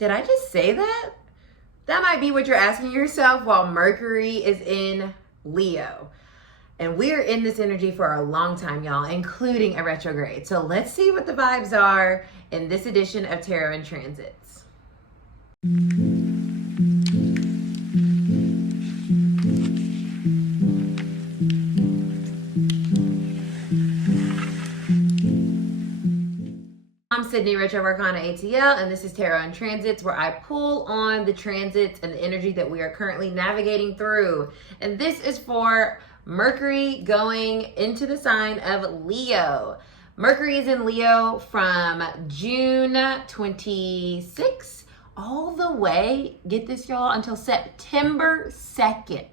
did I just say that? That might be what you're asking yourself while Mercury is in Leo. And we're in this energy for a long time, y'all, including a retrograde. So let's see what the vibes are in this edition of Tarot and Transits. I'm Cidnee, Retro Arcana ATL, and this is Tarot and Transits, where I pull on the transits and the energy that we are currently navigating through. And this is for Mercury going into the sign of Leo. Mercury is in Leo from June 26th all the way, get this y'all, until September 2nd.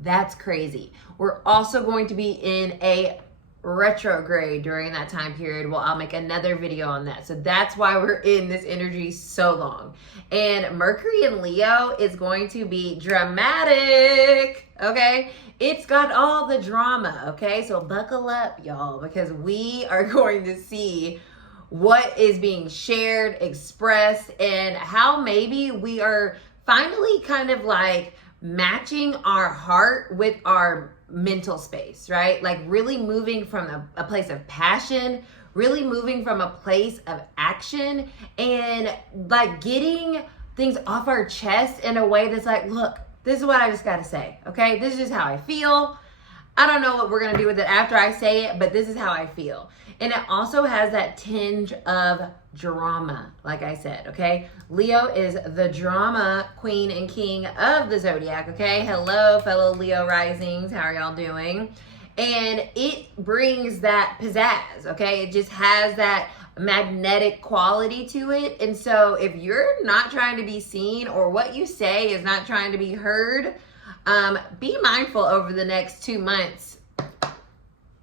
That's crazy. We're also going to be in a retrograde during that time period. Well, I'll make another video on that. So that's why we're in this energy so long. And Mercury in Leo is going to be dramatic, okay? It's got all the drama, okay? So buckle up, y'all, because we are going to see what is being shared, expressed, and how maybe we are finally kind of like matching our heart with our mental space, right? Like really moving from a place of passion, really moving from a place of action, and like getting things off our chest in a way that's like, look, this is what I just got to say, okay? This is just how I feel. I don't know what we're going to do with it after I say it, but this is how I feel. And it also has that tinge of drama, like I said, okay? Leo is the drama queen and king of the zodiac, okay? Hello, fellow Leo risings. How are y'all doing? And it brings that pizzazz, okay? It just has that magnetic quality to it. And so if you're not trying to be seen, or what you say is not trying to be heard, be mindful over the next 2 months,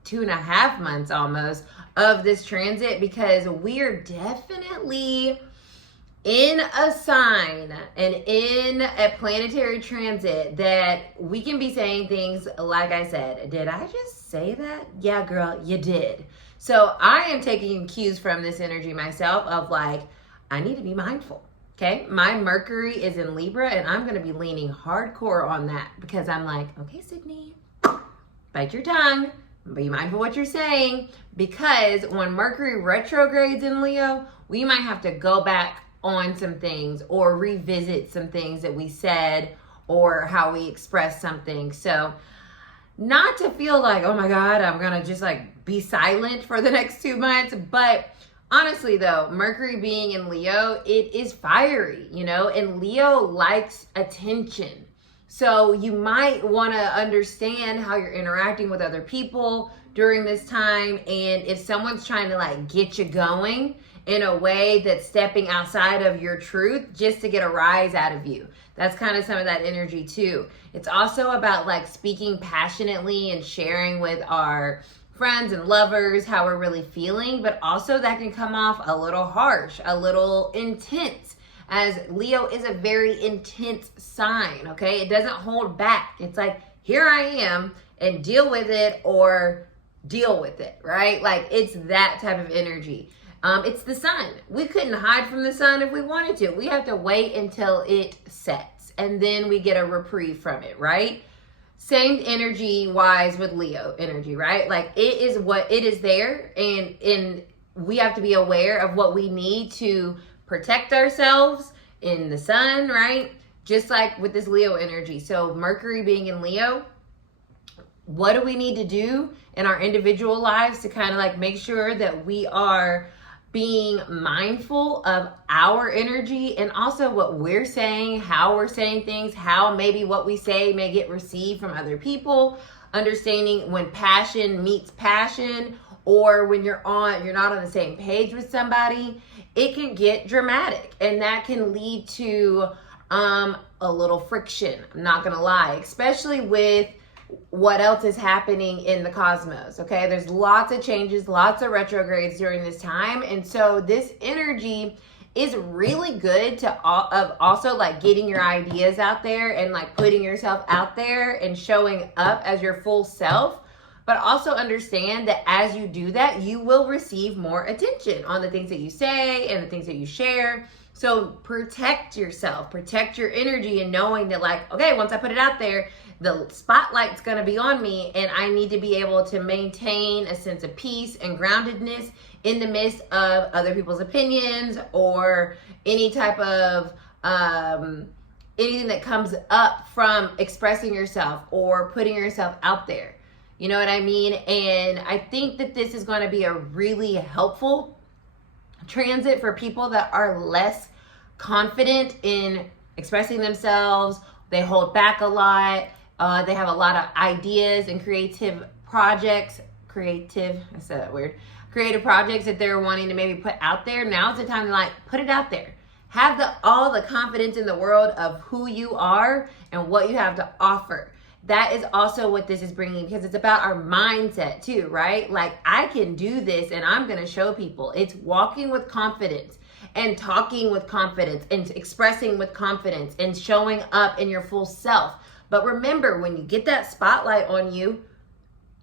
2.5 months almost, of this transit, because we're definitely in a sign and in a planetary transit that we can be saying things like I said. Did I just say that? Yeah, girl, you did. So I am taking cues from this energy myself of like, I need to be mindful. Okay, my Mercury is in Libra, and I'm going to be leaning hardcore on that, because I'm like, okay, Cidnee, bite your tongue, be mindful what you're saying, because when Mercury retrogrades in Leo, we might have to go back on some things or revisit some things that we said or how we expressed something. So not to feel like, oh my God, I'm going to just like be silent for the next 2 months, but honestly though, Mercury being in Leo, it is fiery, you know, and Leo likes attention. So you might want to understand how you're interacting with other people during this time. And if someone's trying to like get you going in a way that's stepping outside of your truth just to get a rise out of you, that's kind of some of that energy too. It's also about like speaking passionately and sharing with our friends and lovers how we're really feeling, but also that can come off a little harsh, a little intense, as Leo is a very intense sign, okay? It doesn't hold back. It's like, here I am, and deal with it or deal with it, right? Like it's that type of energy. It's the sun. We couldn't hide from the sun if we wanted to. We have to wait until it sets, and then we get a reprieve from it, right? Same energy wise with Leo energy, right? Like it is what it is there, and we have to be aware of what we need to protect ourselves in the sun, right? Just like with this Leo energy. So Mercury being in Leo, what do we need to do in our individual lives to kind of like make sure that we are being mindful of our energy, and also what we're saying, how we're saying things, how maybe what we say may get received from other people, understanding when passion meets passion, or when you're not on the same page with somebody, it can get dramatic, and that can lead to a little friction. I'm not gonna lie, especially with what else is happening in the cosmos, okay? There's lots of changes, lots of retrogrades during this time, and so this energy is really good to also like getting your ideas out there and like putting yourself out there and showing up as your full self. But also understand that as you do that, you will receive more attention on the things that you say and the things that you share. So protect yourself, protect your energy, and knowing that, like, okay, once I put it out there, the spotlight's going to be on me, and I need to be able to maintain a sense of peace and groundedness in the midst of other people's opinions or any type of anything that comes up from expressing yourself or putting yourself out there. You know what I mean? And I think that this is going to be a really helpful transit for people that are less confident in expressing themselves. They hold back a lot. They have a lot of ideas and creative projects that they're wanting to maybe put out there. Now's the time to, like, put it out there. Have all the confidence in the world of who you are and what you have to offer. That is also what this is bringing, because it's about our mindset too, right? Like, I can do this and I'm going to show people. It's walking with confidence and talking with confidence and expressing with confidence and showing up in your full self. But remember, when you get that spotlight on you,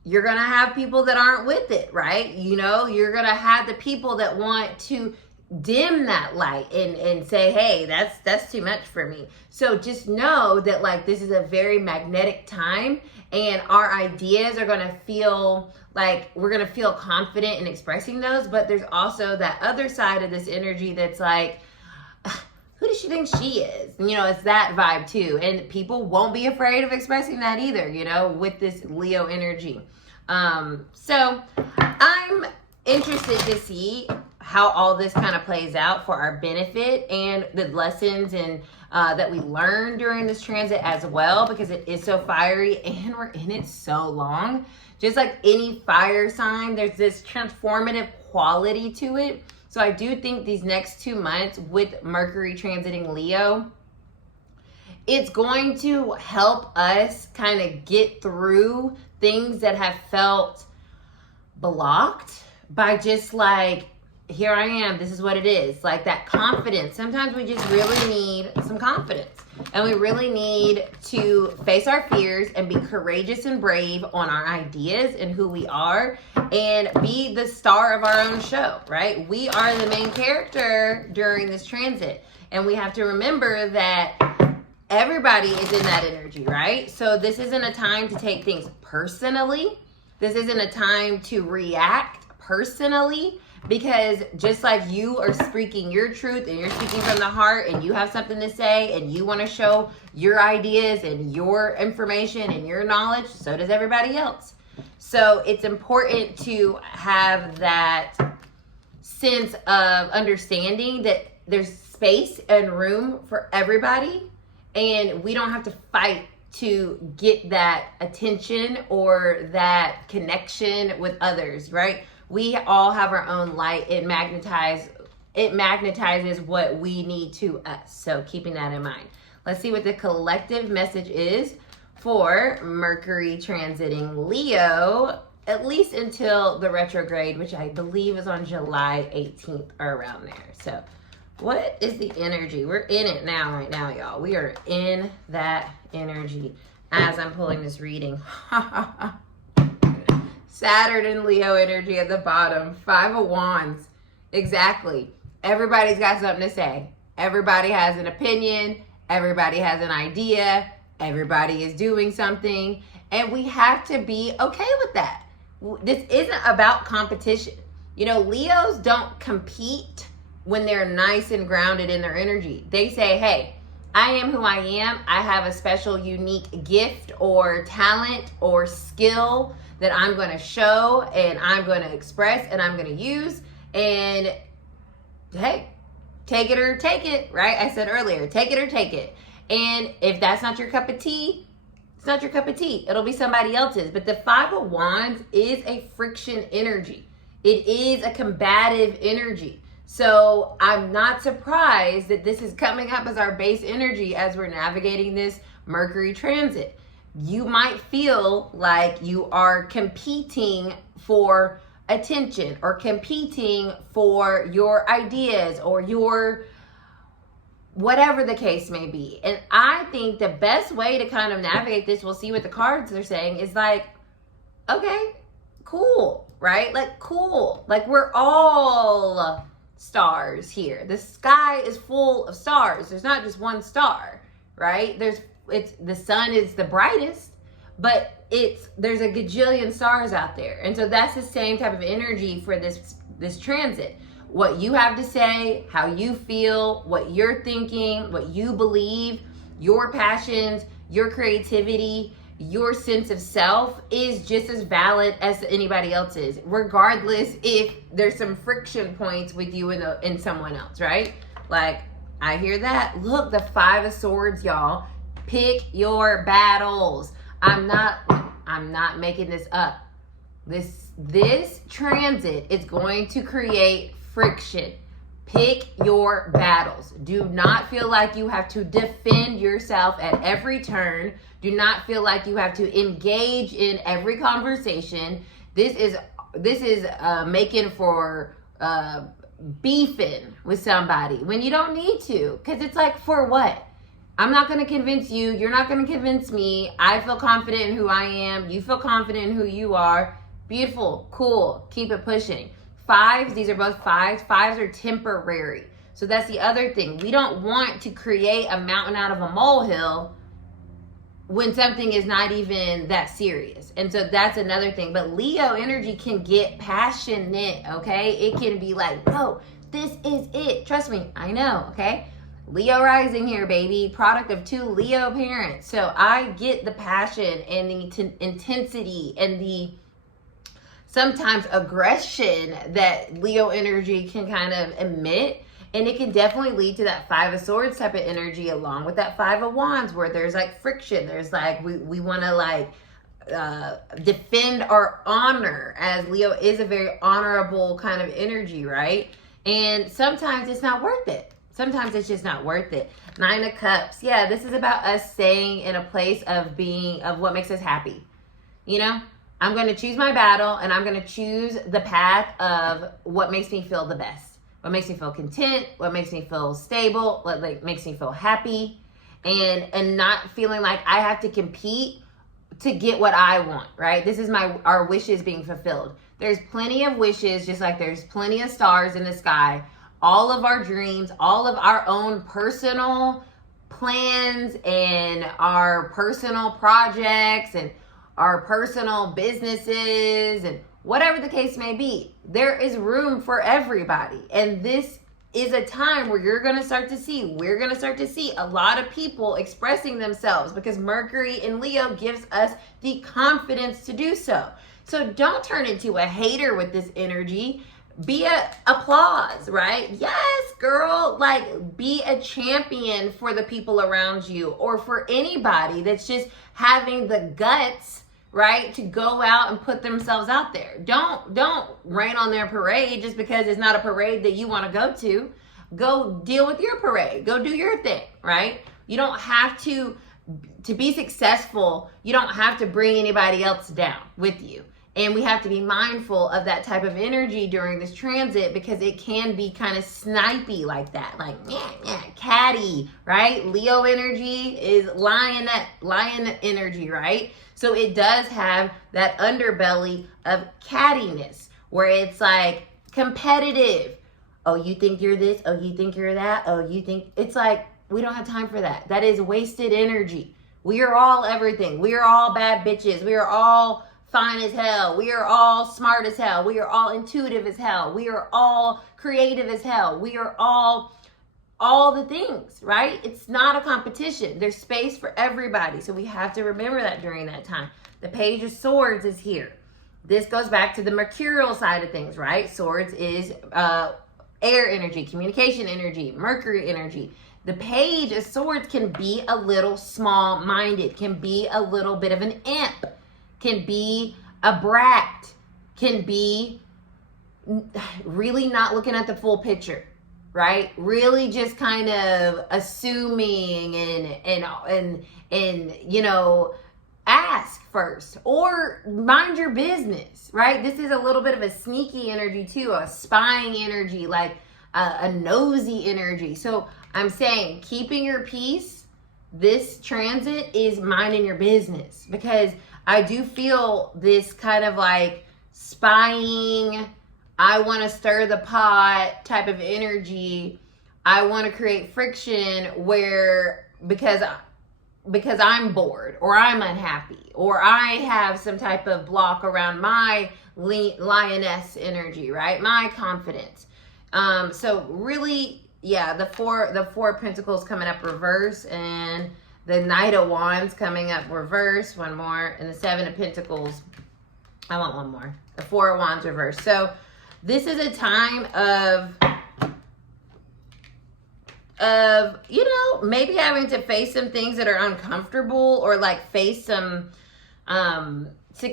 you're going to have people that aren't with it, right? You know, you're going to have the people that want to dim that light and say, hey, that's too much for me. So just know that, like, this is a very magnetic time, and our ideas are going to feel like we're going to feel confident in expressing those. But there's also that other side of this energy that's like, who does she think she is? You know, it's that vibe too. And people won't be afraid of expressing that either, you know, with this Leo energy. So I'm interested to see how all this kind of plays out for our benefit and the lessons and that we learn during this transit as well, because it is so fiery and we're in it so long. Just like any fire sign, there's this transformative quality to it. So I do think these next 2 months with Mercury transiting Leo, it's going to help us kind of get through things that have felt blocked by just like, here I am, this is what it is. Like that confidence. Sometimes we just really need some confidence. And we really need to face our fears and be courageous and brave on our ideas and who we are and be the star of our own show, right? We are the main character during this transit. And we have to remember that everybody is in that energy, right? So this isn't a time to take things personally. This isn't a time to react personally. Because just like you are speaking your truth and you're speaking from the heart and you have something to say and you want to show your ideas and your information and your knowledge, so does everybody else. So it's important to have that sense of understanding that there's space and room for everybody, and we don't have to fight to get that attention or that connection with others, right? We all have our own light. It magnetizes what we need to us. So keeping that in mind. Let's see what the collective message is for Mercury transiting Leo, at least until the retrograde, which I believe is on July 18th or around there. So what is the energy? We're in it now, right now, y'all. We are in that energy as I'm pulling this reading. Saturn and Leo energy at the bottom. 5 of Wands. Exactly. Everybody's got something to say. Everybody has an opinion. Everybody has an idea. Everybody is doing something. And we have to be okay with that. This isn't about competition. You know, Leos don't compete when they're nice and grounded in their energy. They say, hey, I am who I am. I have a special, unique gift or talent or skill that I'm going to show and I'm going to express and I'm going to use. And hey, take it or take it, right? I said earlier, take it or take it. And if that's not your cup of tea, it's not your cup of tea. It'll be somebody else's. But the 5 of Wands is a friction energy. It is a combative energy. So I'm not surprised that this is coming up as our base energy as we're navigating this Mercury transit. You might feel like you are competing for attention or competing for your ideas or your whatever the case may be. And I think the best way to kind of navigate this, we'll see what the cards are saying, is like, okay, cool, right? Like, cool. Like, we're all stars here. The sky is full of stars. There's not just one star, right? The sun is the brightest, but there's a gajillion stars out there. And so that's the same type of energy for this transit. What you have to say, how you feel, what you're thinking, what you believe, your passions, your creativity, your sense of self is just as valid as anybody else's, regardless if there's some friction points with you and someone else, right? Like, I hear that. Look, the 5 of Swords, y'all. Pick your battles. I'm not making this up. This transit is going to create friction. Pick your battles. Do not feel like you have to defend yourself at every turn. Do not feel like you have to engage in every conversation. This is making for beefing with somebody when you don't need to. Because it's like, for what? I'm not going to convince you. You're not going to convince me. I feel confident in who I am. You feel confident in who you are. Beautiful. Cool. Keep it pushing. 5s, these are both 5s. 5s are temporary. So that's the other thing. We don't want to create a mountain out of a molehill when something is not even that serious. And so that's another thing. But Leo energy can get passionate, okay? It can be like, no, this is it. Trust me, I know, okay? Leo rising here, baby. Product of 2 Leo parents. So I get the passion and the intensity and the sometimes aggression that Leo energy can kind of emit. And it can definitely lead to that 5 of Swords type of energy, along with that 5 of Wands, where there's like friction. There's like, we want to like defend our honor, as Leo is a very honorable kind of energy, right? And sometimes it's not worth it. Sometimes it's just not worth it. 9 of Cups. Yeah, this is about us staying in a place of what makes us happy. You know, I'm going to choose my battle, and I'm going to choose the path of what makes me feel the best. What makes me feel content, what makes me feel stable, what makes me feel happy, and not feeling like I have to compete to get what I want, right? This is our wishes being fulfilled. There's plenty of wishes, just like there's plenty of stars in the sky. All of our dreams, all of our own personal plans and our personal projects and our personal businesses and whatever the case may be, there is room for everybody. And this is a time where we're going to start to see a lot of people expressing themselves, because Mercury in Leo gives us the confidence to do so. So don't turn into a hater with this energy. Be a applause, right? Yes, girl. Like, be a champion for the people around you, or for anybody that's just having the guts, right, to go out and put themselves out there. Don't rain on their parade just because it's not a parade that you want to go to. Go deal with your parade. Go do your thing, right? You don't have to be successful. You don't have to bring anybody else down with you. And we have to be mindful of that type of energy during this transit, because it can be kind of snipey like that, like catty, right? Leo energy is lion energy, right? So it does have that underbelly of cattiness, where it's like competitive. Oh, you think you're this? Oh, you think you're that? Oh, you think... It's like, we don't have time for that. That is wasted energy. We are all everything. We are all bad bitches. We are all fine as hell. We are all smart as hell. We are all intuitive as hell. We are all creative as hell. We are all the things, right? It's not a competition. There's space for everybody. So we have to remember that during that time. The Page of Swords is here. This goes back to the mercurial side of things, right? Swords is air energy, communication energy, Mercury energy. The Page of Swords can be a little small-minded, can be a little bit of an imp, can be a brat, can be really not looking at the full picture, right? Really just kind of assuming and you know, ask first, or mind your business, right? This is a little bit of a sneaky energy too, a spying energy, like a nosy energy. So I'm saying, keeping your peace, this transit is minding your business, because I do feel this kind of like spying, I want to stir the pot type of energy. I want to create friction where because I'm bored or I'm unhappy or I have some type of block around my lioness energy, right? My confidence. So really, yeah, the four of Pentacles coming up reverse, and the Knight of Wands coming up reverse, one more, and the Seven of Pentacles. I want one more. The Four of Wands reverse. So this is a time of maybe having to face some things that are uncomfortable, or like face some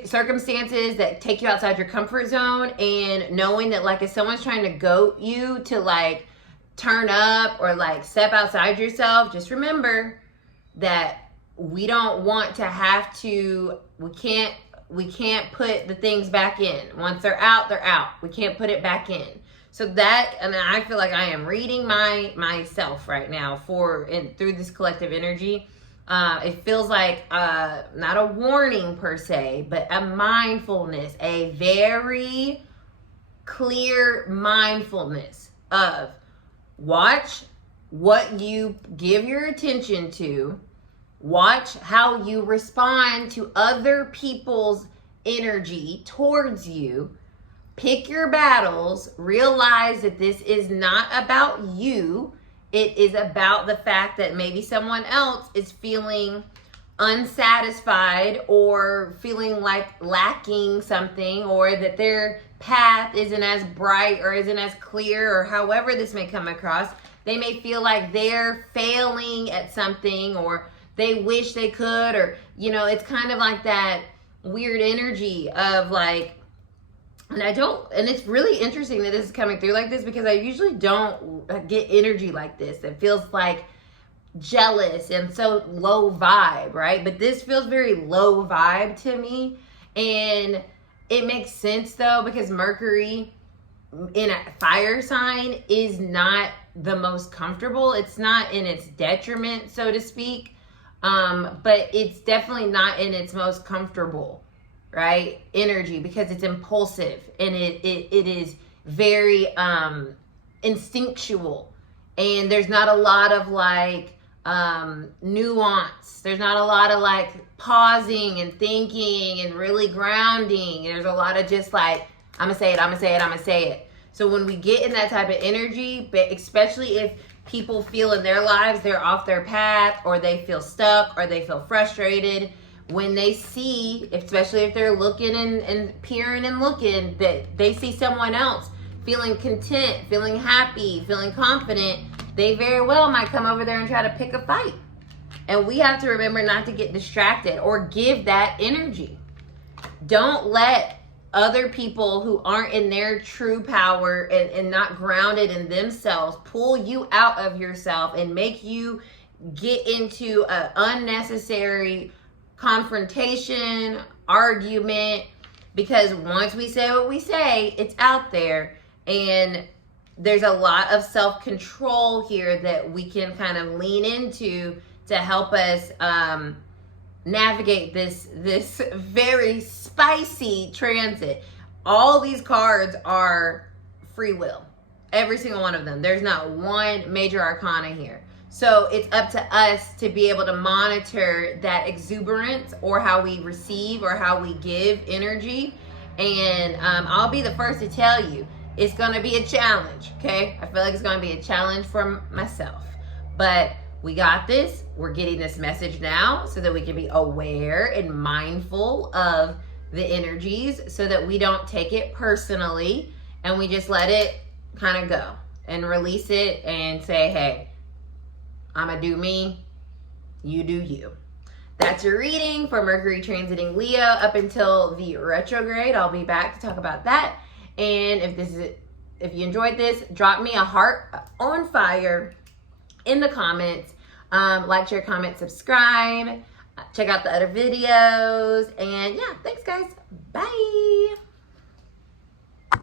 circumstances that take you outside your comfort zone, and knowing that like if someone's trying to goat you to like turn up or like step outside yourself, just remember that we don't want to have to, we can't put the things back in. Once they're out, they're out. We can't put it back in. So that, and I feel like I am reading myself right now through this collective energy. It feels like not a warning per se, but a mindfulness, a very clear mindfulness of watch what you give your attention to, watch how you respond to other people's energy towards you. Pick your battles. Realize that this is not about you. It is about the fact that maybe someone else is feeling unsatisfied or feeling like lacking something, or that their path isn't as bright or isn't as clear, or however this may come across. They may feel like they're failing at something, or they wish they could, or, it's kind of like that weird energy of like, and it's really interesting that this is coming through like this, because I usually don't get energy like this. It feels like jealous and so low vibe, right? But this feels very low vibe to me. And it makes sense though, because Mercury in a fire sign is not the most comfortable. It's not in its detriment, so to speak. But it's definitely not in its most comfortable, right, energy, because it's impulsive and it is very instinctual, and there's not a lot of like nuance. There's not a lot of like pausing and thinking and really grounding. There's a lot of just like, I'm gonna say it. So when we get in that type of energy, but especially if people feel in their lives they're off their path, or they feel stuck, or they feel frustrated, when they see, especially if they're looking and peering and looking, that they see someone else feeling content, feeling happy, feeling confident, they very well might come over there and try to pick a fight. And we have to remember not to get distracted or give that energy. Don't let other people who aren't in their true power and not grounded in themselves pull you out of yourself and make you get into an unnecessary confrontation, argument, because once we say what we say, it's out there. And there's a lot of self-control here that we can kind of lean into to help us navigate this very spicy transit. All these cards are free will, every single one of them. There's not one major arcana here. So it's up to us to be able to monitor that exuberance, or how we receive or how we give energy. And I'll be the first to tell you, it's going to be a challenge, okay? I feel like it's going to be a challenge for myself. But we got this. We're getting this message now so that we can be aware and mindful of the energies, so that we don't take it personally and we just let it kind of go and release it and say, hey, I'ma do me, you do you. That's your reading for Mercury transiting Leo up until the retrograde. I'll be back to talk about that. And if you enjoyed this, drop me a heart on fire in the comments. Like, share, comment, subscribe. Check out the other videos. And yeah, thanks guys. Bye.